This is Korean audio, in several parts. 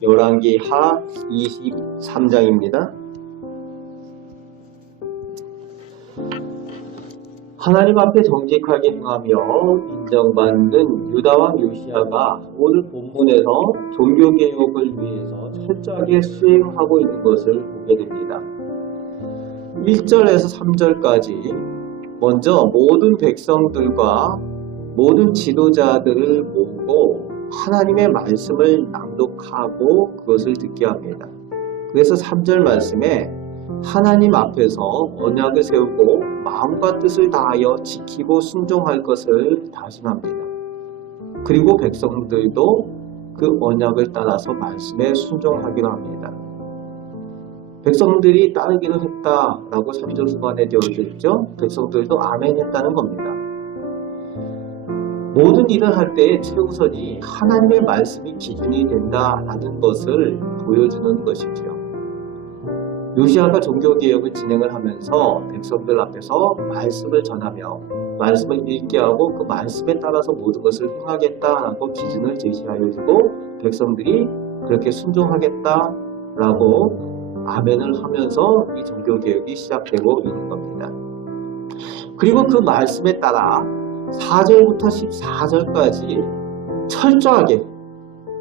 열왕기하 23장입니다. 하나님 앞에 정직하게 행하며 인정받는 유다왕 요시야가 오늘 본문에서 종교개혁을 위해서 철저하게 수행하고 있는 것을 보게 됩니다. 1절에서 3절까지 먼저 모든 백성들과 모든 지도자들을 모으고 하나님의 말씀을 낭독하고 그것을 듣게 합니다. 그래서 3절 말씀에 하나님 앞에서 언약을 세우고 마음과 뜻을 다하여 지키고 순종할 것을 다짐합니다. 그리고 백성들도 그 언약을 따라서 말씀에 순종하기로 합니다. 백성들이 따르기로 했다라고 3절 후반에 되어져 있죠. 백성들도 아멘 했다는 겁니다. 모든 일을 할 때 최우선이 하나님의 말씀이 기준이 된다라는 것을 보여주는 것이지요. 요시야가 종교개혁을 진행을 하면서 백성들 앞에서 말씀을 전하며 말씀을 읽게 하고 그 말씀에 따라서 모든 것을 행하겠다라고 기준을 제시하여 주고 백성들이 그렇게 순종하겠다라고 아멘을 하면서 이 종교개혁이 시작되고 있는 겁니다. 그리고 그 말씀에 따라 4절부터 14절까지 철저하게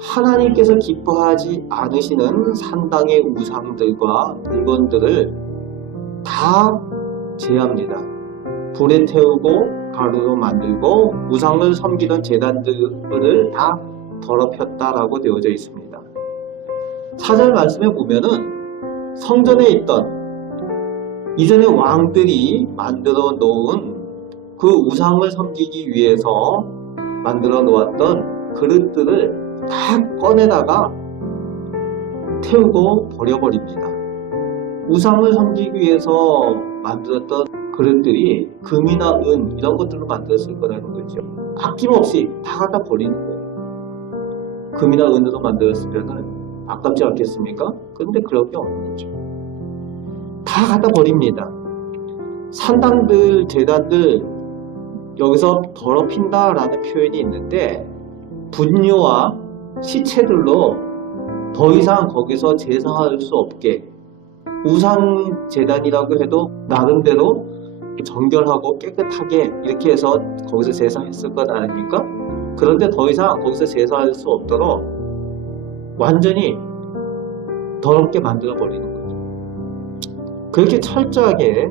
하나님께서 기뻐하지 않으시는 산당의 우상들과 물건들을 다 제합니다. 불에 태우고 가루로 만들고 우상을 섬기던 제단들을 다 더럽혔다라고 되어져 있습니다. 4절 말씀에 보면은 성전에 있던 이전에 왕들이 만들어 놓은 그 우상을 섬기기 위해서 만들어 놓았던 그릇들을 다 꺼내다가 태우고 버려버립니다. 우상을 섬기기 위해서 만들었던 그릇들이 금이나 은 이런 것들로 만들었을 거라는 거죠. 아낌없이 다 갖다 버리는 거예요. 금이나 은으로 만들었으면 아깝지 않겠습니까? 그런데 그럴 게 없는 거죠. 다 갖다 버립니다. 산당들, 제단들 여기서 더럽힌다라는 표현이 있는데 분뇨와 시체들로 더 이상 거기서 제사할 수 없게 우상 제단이라고 해도 나름대로 정결하고 깨끗하게 이렇게 해서 거기서 제사했을 것 아닙니까? 그런데 더 이상 거기서 제사할 수 없도록 완전히 더럽게 만들어 버리는 거죠. 그렇게 철저하게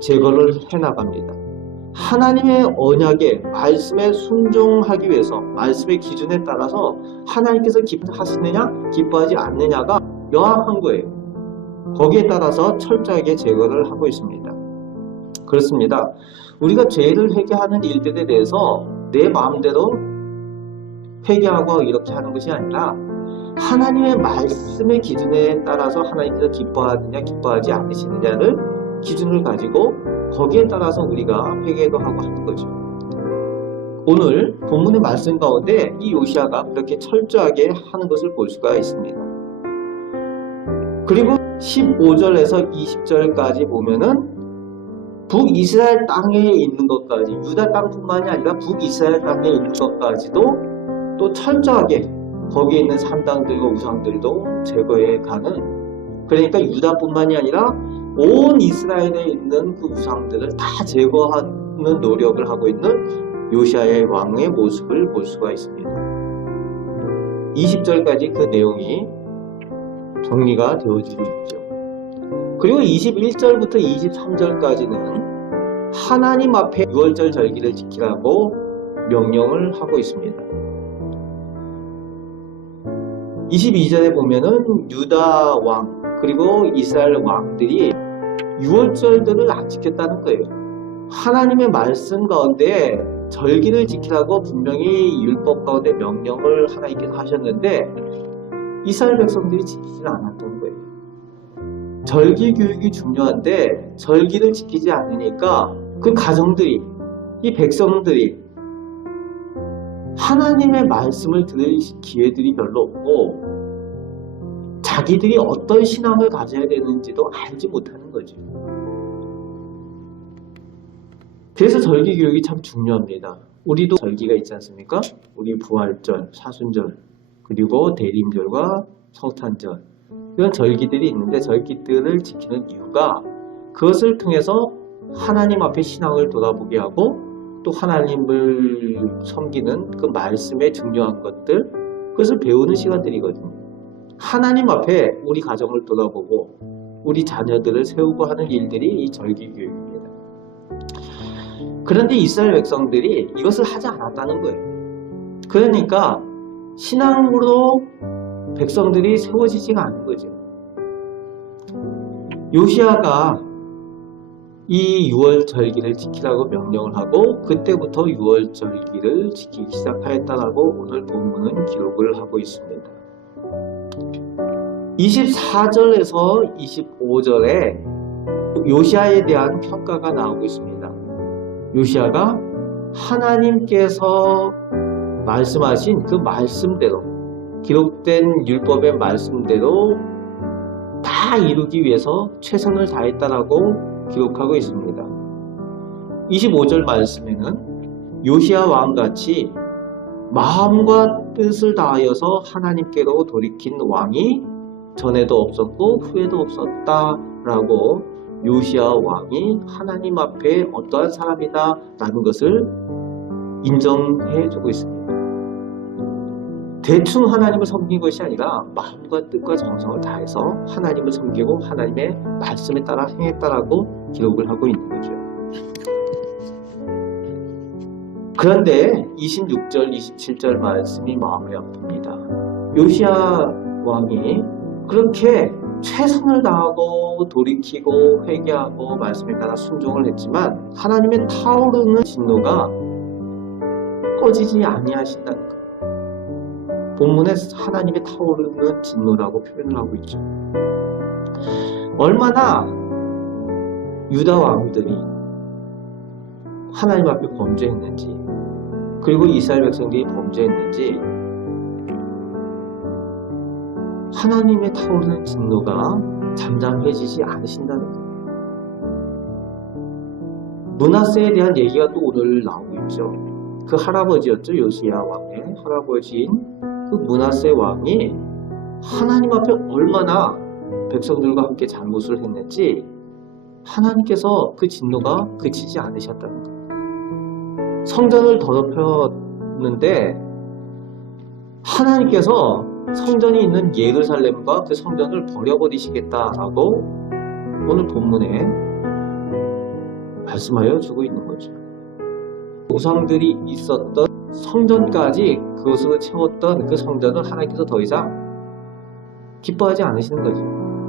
제거를 해나갑니다. 하나님의 언약에 말씀에 순종하기 위해서 말씀의 기준에 따라서 하나님께서 기뻐하시느냐 기뻐하지 않느냐가 명확한 거예요. 거기에 따라서 철저하게 제거를 하고 있습니다. 그렇습니다. 우리가 죄를 회개하는 일들에 대해서 내 마음대로 회개하고 이렇게 하는 것이 아니라 하나님의 말씀의 기준에 따라서 하나님께서 기뻐하느냐 기뻐하지 않으시느냐를 기준을 가지고 거기에 따라서 우리가 회개도 하고 하는 거죠. 오늘 본문의 말씀 가운데 이 요시야가 그렇게 철저하게 하는 것을 볼 수가 있습니다. 그리고 15절에서 20절까지 보면은 북이스라엘 땅에 있는 것까지 유다 땅뿐만이 아니라 북이스라엘 땅에 있는 것까지도 또 철저하게 거기에 있는 산당들과 우상들도 제거해 가는, 그러니까 유다뿐만이 아니라 온 이스라엘에 있는 그 우상들을 다 제거하는 노력을 하고 있는 요시야의 왕의 모습을 볼 수가 있습니다. 20절까지 그 내용이 정리가 되어지고 있죠. 그리고 21절부터 23절까지는 하나님 앞에 유월절 절기를 지키라고 명령을 하고 있습니다. 22절에 보면은 유다 왕 그리고 이스라엘 왕들이 유월절들을 안 지켰다는 거예요. 하나님의 말씀 가운데 절기를 지키라고 분명히 율법 가운데 명령을 하나님께서 하셨는데 이스라엘 백성들이 지키지 않았던 거예요. 절기 교육이 중요한데 절기를 지키지 않으니까 그 가정들이, 이 백성들이 하나님의 말씀을 들을 기회들이 별로 없고 자기들이 어떤 신앙을 가져야 되는지도 알지 못하는 거죠. 그래서 절기 교육이 참 중요합니다. 우리도 절기가 있지 않습니까? 우리 부활절, 사순절, 그리고 대림절과 성탄절, 이런 절기들이 있는데 절기들을 지키는 이유가 그것을 통해서 하나님 앞에 신앙을 돌아보게 하고 또 하나님을 섬기는 그 말씀의 중요한 것들, 그것을 배우는 시간들이거든요. 하나님 앞에 우리 가정을 돌아보고 우리 자녀들을 세우고 하는 일들이 이 절기교육입니다. 그런데 이스라엘 백성들이 이것을 하지 않았다는 거예요. 그러니까 신앙으로 백성들이 세워지지가 않은 거죠. 요시아가 이 6월 절기를 지키라고 명령을 하고 그때부터 6월 절기를 지키기 시작하였다라고 오늘 본문은 기록을 하고 있습니다. 24절에서 25절에 요시아에 대한 평가가 나오고 있습니다. 요시아가 하나님께서 말씀하신 그 말씀대로, 기록된 율법의 말씀대로 다 이루기 위해서 최선을 다했다라고 기록하고 있습니다. 25절 말씀에는 요시아 왕같이 마음과 뜻을 다하여서 하나님께로 돌이킨 왕이 전에도 없었고 후에도 없었다라고 요시아 왕이 하나님 앞에 어떠한 사람이다 라는 것을 인정해 주고 있습니다. 대충 하나님을 섬긴 것이 아니라 마음과 뜻과 정성을 다해서 하나님을 섬기고 하나님의 말씀에 따라 행했다라고 기록을 하고 있는 거죠. 그런데 26절, 27절 말씀이 마음을 아픕니다. 요시아 왕이 그렇게 최선을 다하고 돌이키고 회개하고 말씀에 따라 순종을 했지만 하나님의 타오르는 진노가 꺼지지 아니하신다는 것. 본문에 하나님의 타오르는 진노라고 표현을 하고 있죠. 얼마나 유다 왕들이 하나님 앞에 범죄했는지, 그리고 이스라엘 백성들이 범죄했는지 하나님의 타오르는 진노가 잠잠해지지 않으신다는 거예요. 므낫세에 대한 얘기가 또 오늘 나오고 있죠. 그 할아버지였죠. 요시야 왕의 할아버지인 그 므낫세 왕이 하나님 앞에 얼마나 백성들과 함께 잘못을 했는지 하나님께서 그 진노가 그치지 않으셨다는 거예요. 성전을 더럽혔는데 하나님께서 성전이 있는 예루살렘과 그 성전을 버려버리시겠다라고 오늘 본문에 말씀하여 주고 있는 거죠. 우상들이 있었던 성전까지 그것으로 채웠던 그 성전을 하나님께서 더 이상 기뻐하지 않으시는 거죠.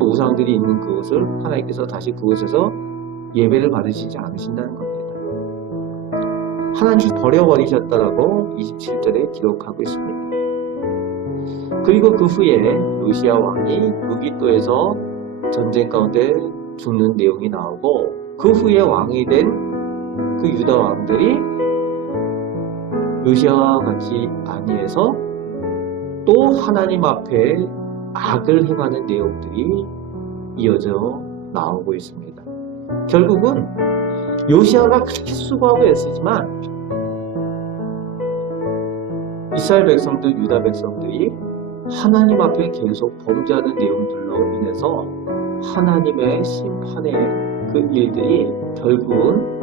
우상들이 있는 그곳을 하나님께서 다시 그곳에서 예배를 받으시지 않으신다는 겁니다. 하나님께서 버려버리셨다라고 27절에 기록하고 있습니다. 그리고 그 후에 요시야 왕이 무기또에서 전쟁 가운데 죽는 내용이 나오고 그 후에 왕이 된 그 유다 왕들이 요시아와 같이 아니해서 또 하나님 앞에 악을 행하는 내용들이 이어져 나오고 있습니다. 결국은 요시아가 그렇게 수고하고 애쓰지만 이스라엘 백성들, 유다 백성들이 하나님 앞에 계속 범죄하는 내용들로 인해서 하나님의 심판의 그 일들이 결국은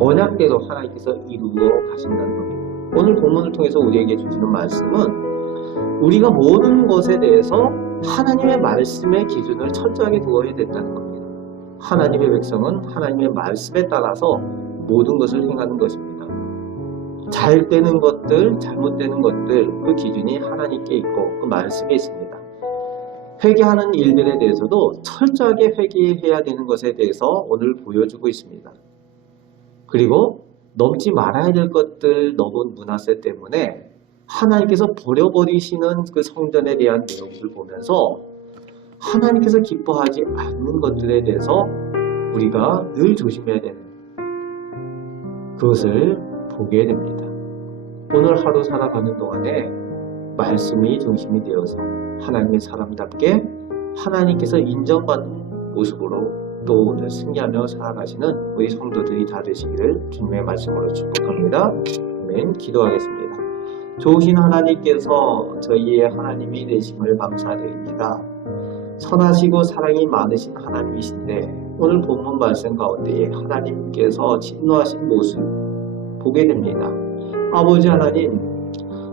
언약대로 하나님께서 이루어 가신다는 겁니다. 오늘 본문을 통해서 우리에게 주시는 말씀은 우리가 모든 것에 대해서 하나님의 말씀의 기준을 철저하게 두어야 된다는 겁니다. 하나님의 백성은 하나님의 말씀에 따라서 모든 것을 행하는 것입니다. 잘 되는 것들, 잘못되는 것들, 그 기준이 하나님께 있고 그 말씀에 있습니다. 회개하는 일들에 대해서도 철저하게 회개해야 되는 것에 대해서 오늘 보여주고 있습니다. 그리고 넘지 말아야 될 것들 넘은 므낫세 때문에 하나님께서 버려버리시는 그 성전에 대한 내용들을 보면서 하나님께서 기뻐하지 않는 것들에 대해서 우리가 늘 조심해야 되는 그것을 보게 됩니다. 오늘 하루 살아가는 동안에 말씀이 중심이 되어서 하나님의 사람답게 하나님께서 인정받는 모습으로 또 오늘 승리하며 살아가시는 우리 성도들이 다 되시기를 주님의 말씀으로 축복합니다. 아멘. 기도하겠습니다. 좋으신 하나님께서 저희의 하나님이 되심을 감사드립니다. 선하시고 사랑이 많으신 하나님이신데 오늘 본문 말씀 가운데 하나님께서 진노하신 모습 보게 됩니다. 아버지 하나님,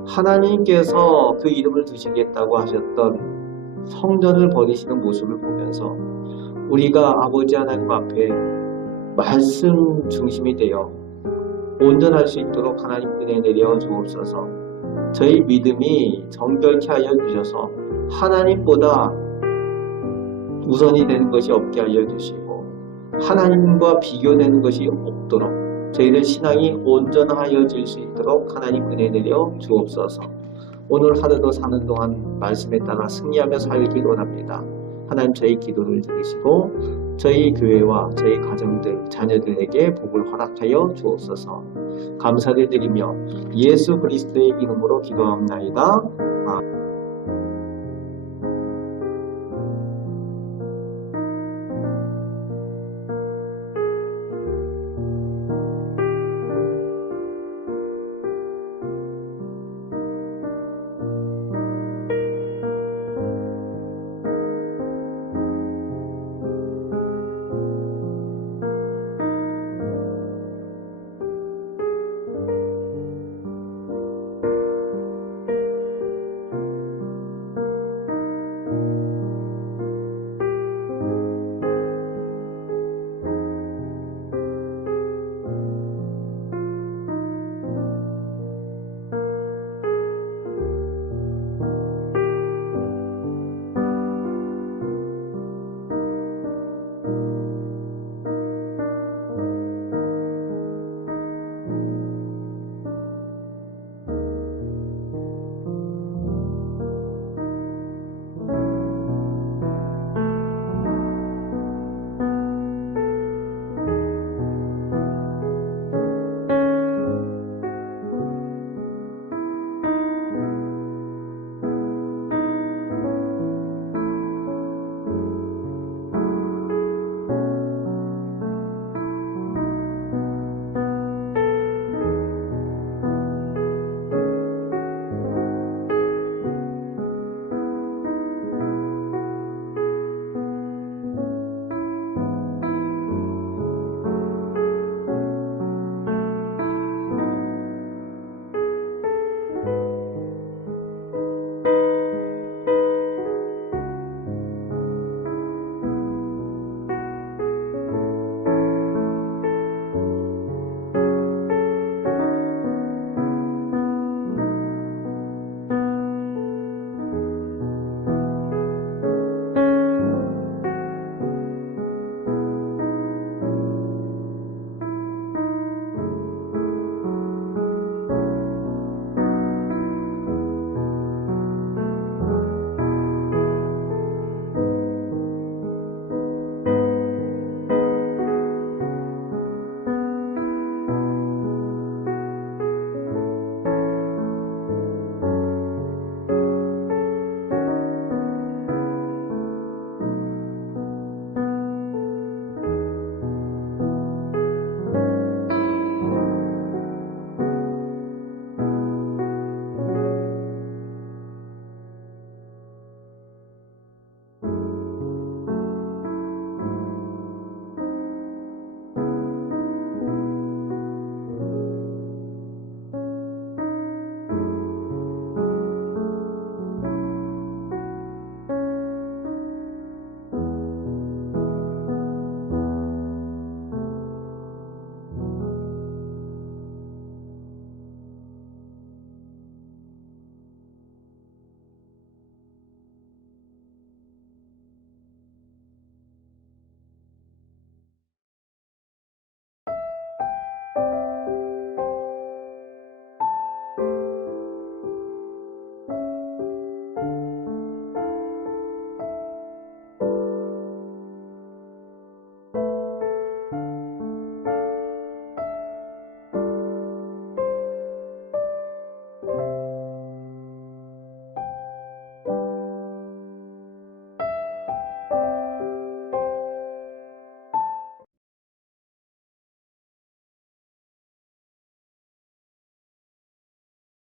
하나님께서 그 이름을 두시겠다고 하셨던 성전을 버리시는 모습을 보면서 우리가 아버지 하나님 앞에 말씀 중심이 되어 온전할 수 있도록 하나님 은혜 내려 주옵소서. 저희 믿음이 정결케 하여 주셔서 하나님보다 우선이 되는 것이 없게 하여 주시고 하나님과 비교되는 것이 없도록 저희들 신앙이 온전하여질 수 있도록 하나님 은혜 내려 주옵소서. 오늘 하루도 사는 동안 말씀에 따라 승리하며 살기를 원합니다. 하나님 저희 기도를 들으시고 저희 교회와 저희 가정들, 자녀들에게 복을 허락하여 주옵소서. 감사를 드리며 예수 그리스도의 이름으로 기도합나이다. 아멘.